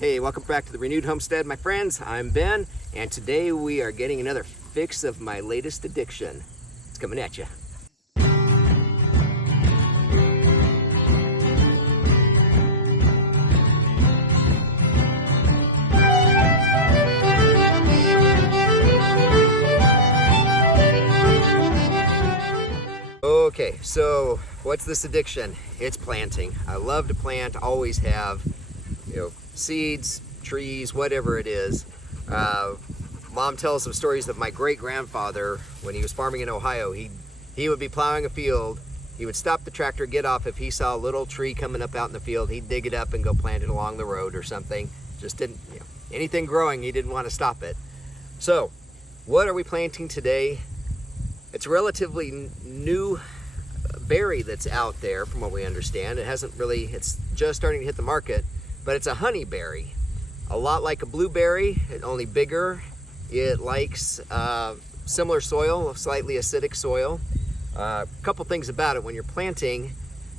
Hey, welcome back to the Renewed Homestead, my friends. I'm Ben, and today we are getting another fix of my latest addiction. It's coming at you. Okay, so what's this addiction? It's planting. I love to plant, always have, seeds, trees, whatever it is. Mom tells some stories of my great-grandfather when he was farming in Ohio. He would be plowing a field. He would stop the tractor, get off. If he saw a little tree coming up out in the field, he'd dig it up and go plant it along the road or something. Just didn't, anything growing, he didn't want to stop it. So, what are we planting today? It's a relatively new berry that's out there from what we understand. It's just starting to hit the market, but it's a honeyberry. A lot like a blueberry, only bigger. It likes similar soil, slightly acidic soil. A couple things about it: when you're planting,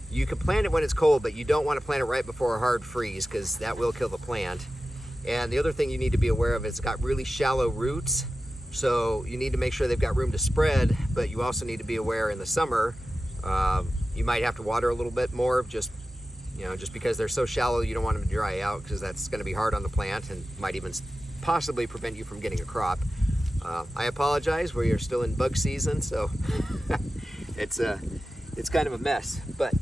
you can plant it when it's cold, but you don't want to plant it right before a hard freeze because that will kill the plant. And the other thing you need to be aware of is it's got really shallow roots, so you need to make sure they've got room to spread, but you also need to be aware in the summer, you might have to water a little bit more, just because they're so shallow. You don't want them to dry out because that's going to be hard on the plant and might even possibly prevent you from getting a crop. I apologize, we are still in bug season, so it's kind of a mess. But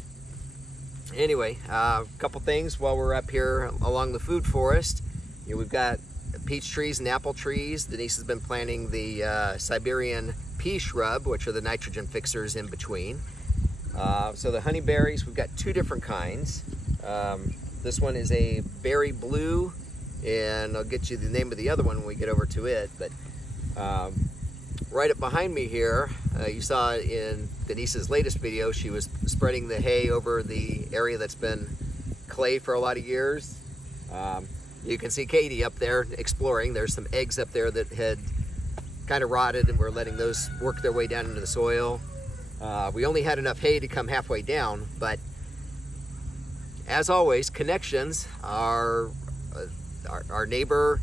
anyway, a couple things while we're up here along the food forest. We've got peach trees and apple trees. Denise has been planting the Siberian pea shrub, which are the nitrogen fixers in between. So the honeyberries, we've got two different kinds. This one is a berry blue, and I'll get you the name of the other one when we get over to it. But right up behind me here, you saw in Denise's latest video, she was spreading the hay over the area that's been clay for a lot of years. You can see Katie up there exploring. There's some eggs up there that had kind of rotted, and we're letting those work their way down into the soil. We only had enough hay to come halfway down, but as always, connections. Our neighbor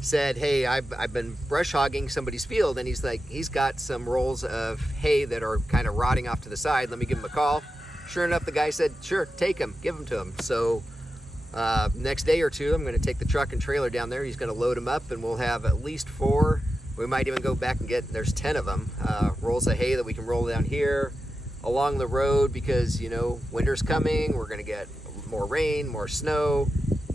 said, hey, I've been brush hogging somebody's field, and he's got some rolls of hay that are kind of rotting off to the side. Let me give him a call. Sure enough, the guy said, sure, take them, give them to him. So next day or two, I'm going to take the truck and trailer down there. He's going to load them up, and we'll have at least 4. We might even go back and there's 10 of them, rolls of hay that we can roll down here along the road because, winter's coming. We're going to get more rain, more snow,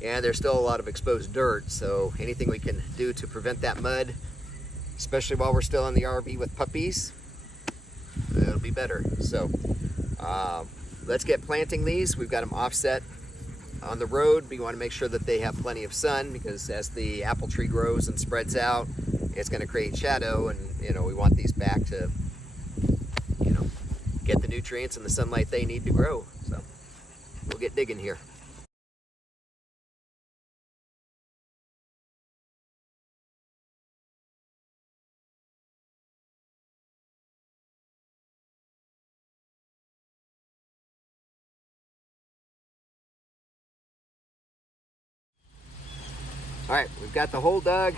and there's still a lot of exposed dirt. So anything we can do to prevent that mud, especially while we're still in the RV with puppies, it'll be better. So let's get planting these. We've got them offset on the road. We want to make sure that they have plenty of sun because as the apple tree grows and spreads out, it's going to create shadow, and we want these back to get the nutrients and the sunlight they need to grow. So we'll get digging here. All right, we've got the hole dug.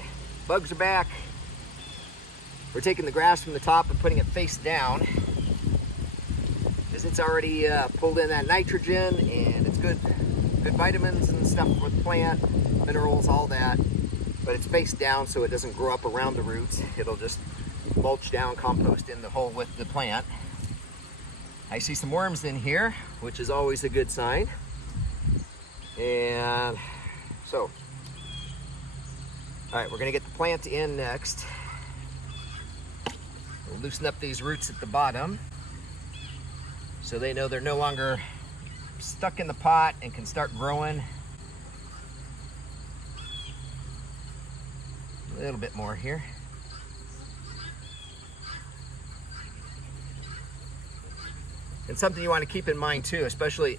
Bugs are back. We're taking the grass from the top and putting it face down because it's already pulled in that nitrogen, and it's good vitamins and stuff for the plant, minerals, all that. But it's face down so it doesn't grow up around the roots. It'll just mulch down, compost in the hole with the plant. I see some worms in here, which is always a good sign. And so, all right, we're gonna get the plant in next. We'll loosen up these roots at the bottom so they know they're no longer stuck in the pot and can start growing. A little bit more here. And something you want to keep in mind too, especially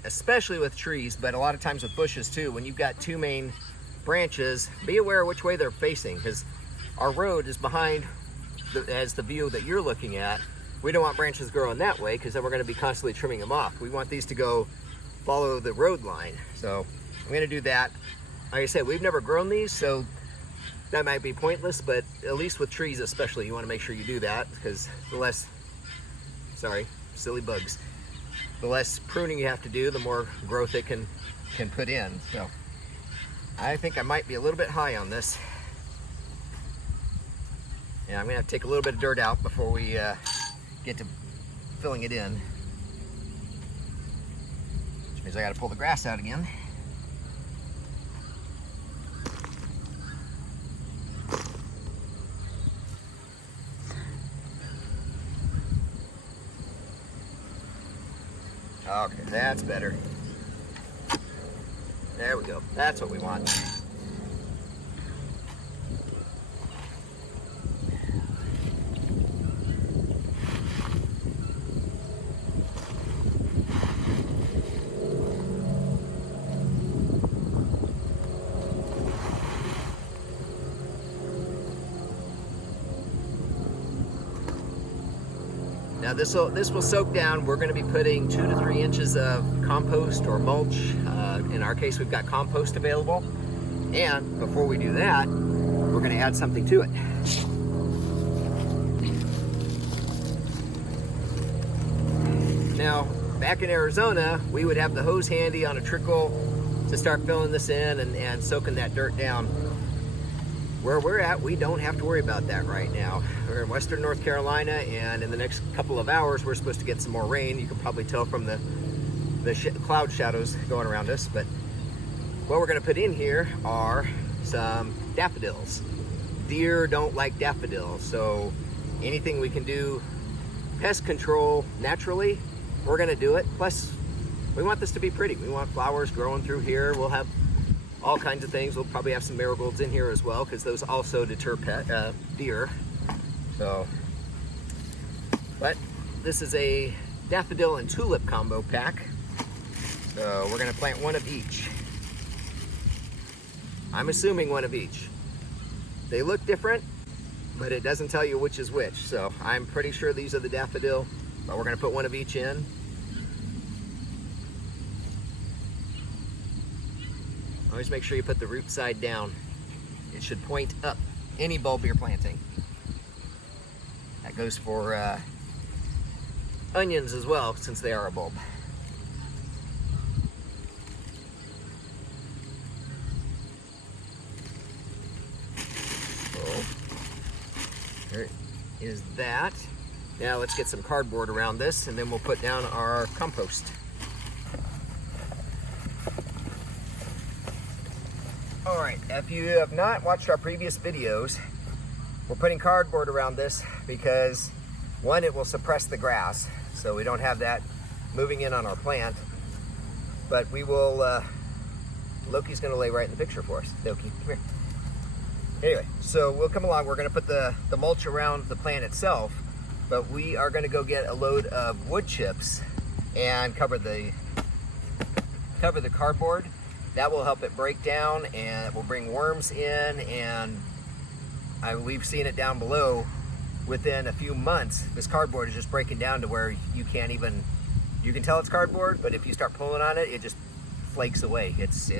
with trees, but a lot of times with bushes too, when you've got two main branches, be aware which way they're facing, because our road is behind as the view that you're looking at. We don't want branches growing that way because then we're going to be constantly trimming them off. We want these to go follow the road line. So I'm going to do that. like I said, we've never grown these, so that might be pointless, but at least with trees especially, you want to make sure you do that, because the less, sorry, silly bugs, the less pruning you have to do, the more growth it can put in. So I think I might be a little bit high on this. Yeah, I'm gonna have to take a little bit of dirt out before we get to filling it in. Which means I gotta pull the grass out again. Okay, that's better. There we go. That's what we want. Now this will soak down. We're going to be putting 2 to 3 inches of compost or mulch. In our case, we've got compost available. And before we do that, we're going to add something to it. Now, back in Arizona, we would have the hose handy on a trickle to start filling this in and soaking that dirt down. Where we're at, we don't have to worry about that right now. We're in western North Carolina, and in the next couple of hours, we're supposed to get some more rain. You can probably tell from the cloud shadows going around us. But what we're going to put in here are some daffodils. Deer don't like daffodils, so anything we can do pest control naturally, we're going to do it. Plus, we want this to be pretty. We want flowers growing through here. We'll have all kinds of things. We'll probably have some marigolds in here as well, because those also deter deer. So, but this is a daffodil and tulip combo pack. So we're going to plant one of each. I'm assuming one of each. They look different, but it doesn't tell you which is which. So I'm pretty sure these are the daffodil, but we're going to put one of each in. Always make sure you put the root side down. It should point up any bulb you're planting. That goes for onions as well, since they are a bulb. So, there is that. Now let's get some cardboard around this, and then we'll put down our compost. Alright, if you have not watched our previous videos, we're putting cardboard around this because, one, it will suppress the grass, so we don't have that moving in on our plant. But we will, Loki's going to lay right in the picture for us. Loki, come here. Anyway, so we'll come along. We're going to put the mulch around the plant itself, but we are going to go get a load of wood chips and cover the cardboard. That will help it break down, and it will bring worms in, and we've seen it down below. Within a few months, this cardboard is just breaking down to where you can't even, you can tell it's cardboard, but if you start pulling on it, it just flakes away. It's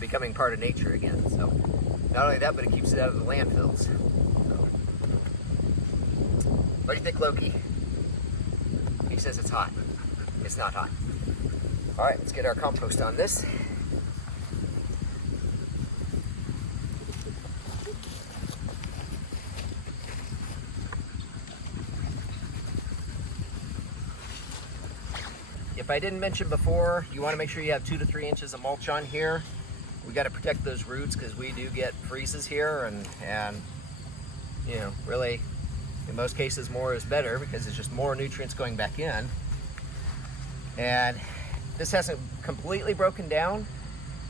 becoming part of nature again. So not only that, but it keeps it out of the landfills. So, what do you think, Loki? He says it's hot. It's not hot. All right, let's get our compost on this. If I didn't mention before, you want to make sure you have 2 to 3 inches of mulch on here. We got to protect those roots because we do get freezes here, and you know, really, in most cases, more is better because it's just more nutrients going back in. And this hasn't completely broken down,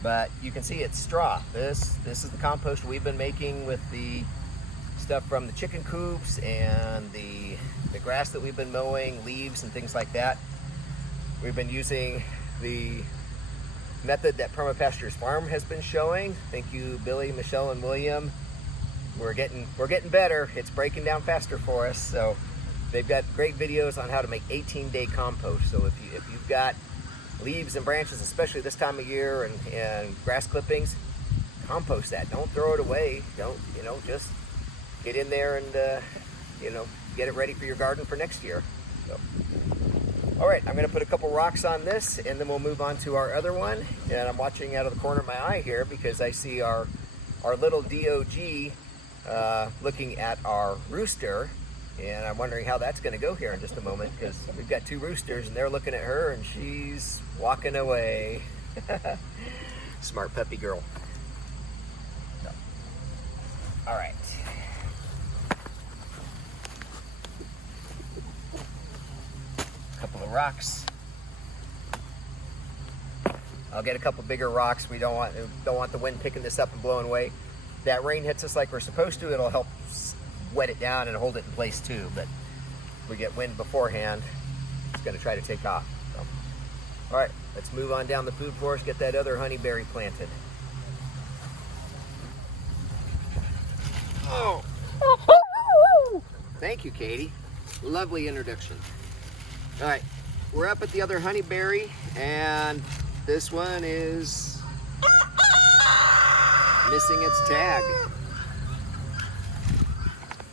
but you can see it's straw. This is the compost we've been making with the stuff from the chicken coops and the grass that we've been mowing, leaves and things like that. We've been using the method that Permapastures Farm has been showing. Thank you, Billy, Michelle, and William. We're getting better. It's breaking down faster for us. So they've got great videos on how to make 18-day compost. So if you've got leaves and branches, especially this time of year, and grass clippings, compost that. Don't throw it away. Don't, you know, just get in there and, you know, get it ready for your garden for next year. So, all right, I'm gonna put a couple rocks on this and then we'll move on to our other one. And I'm watching out of the corner of my eye here because I see our little DOG looking at our rooster. And I'm wondering how that's gonna go here in just a moment because we've got two roosters and they're looking at her and she's walking away. Smart puppy girl. So, all right. Couple of rocks. I'll get a couple bigger rocks. We don't want the wind picking this up and blowing away. That rain hits us like we're supposed to, it'll help wet it down and hold it in place too. But if we get wind beforehand, it's going to try to take off. So, all right, let's move on down the food forest, get that other honeyberry planted. Oh, thank you, Katie. Lovely introduction. All right, we're up at the other honeyberry, and this one is missing its tag.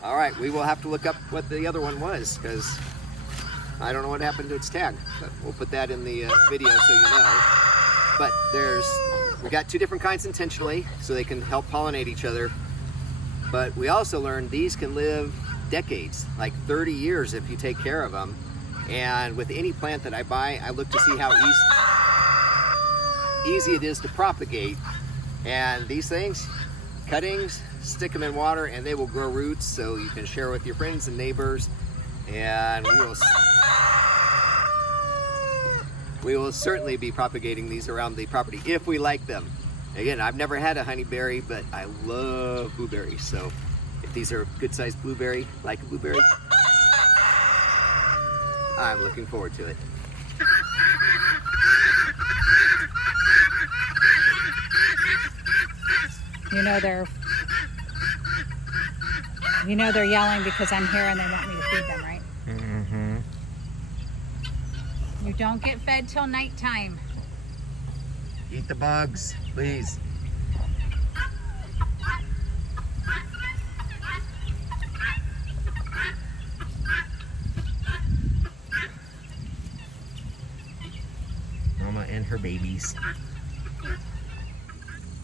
All right, we will have to look up what the other one was because I don't know what happened to its tag, but we'll put that in the video so you know. But we got two different kinds intentionally so they can help pollinate each other. But we also learned these can live decades, like 30 years if you take care of them. And with any plant that I buy, I look to see how easy it is to propagate. And these things, cuttings, stick them in water and they will grow roots so you can share with your friends and neighbors. And we will certainly be propagating these around the property if we like them. Again, I've never had a honeyberry, but I love blueberries. So if these are a good sized blueberry, like a blueberry, I'm looking forward to it. You know they're yelling because I'm here and they want me to feed them, right? Mm-hmm. You don't get fed till nighttime. Eat the bugs, please. Mama and her babies.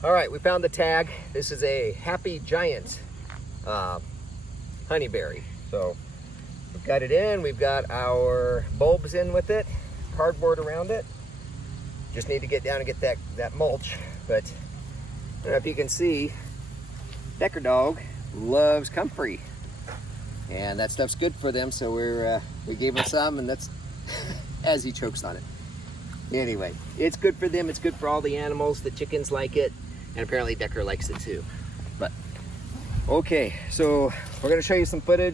All right, we found the tag. This is a Happy Giant honeyberry. So we've got it in, we've got our bulbs in with it, cardboard around it. Just need to get down and get that mulch. But I don't know if you can see, Decker dog loves comfrey. And that stuff's good for them, so we gave him some, and that's as he chokes on it. Anyway, it's good for them, it's good for all the animals. The chickens like it, and apparently Decker likes it too. But okay, so we're gonna show you some footage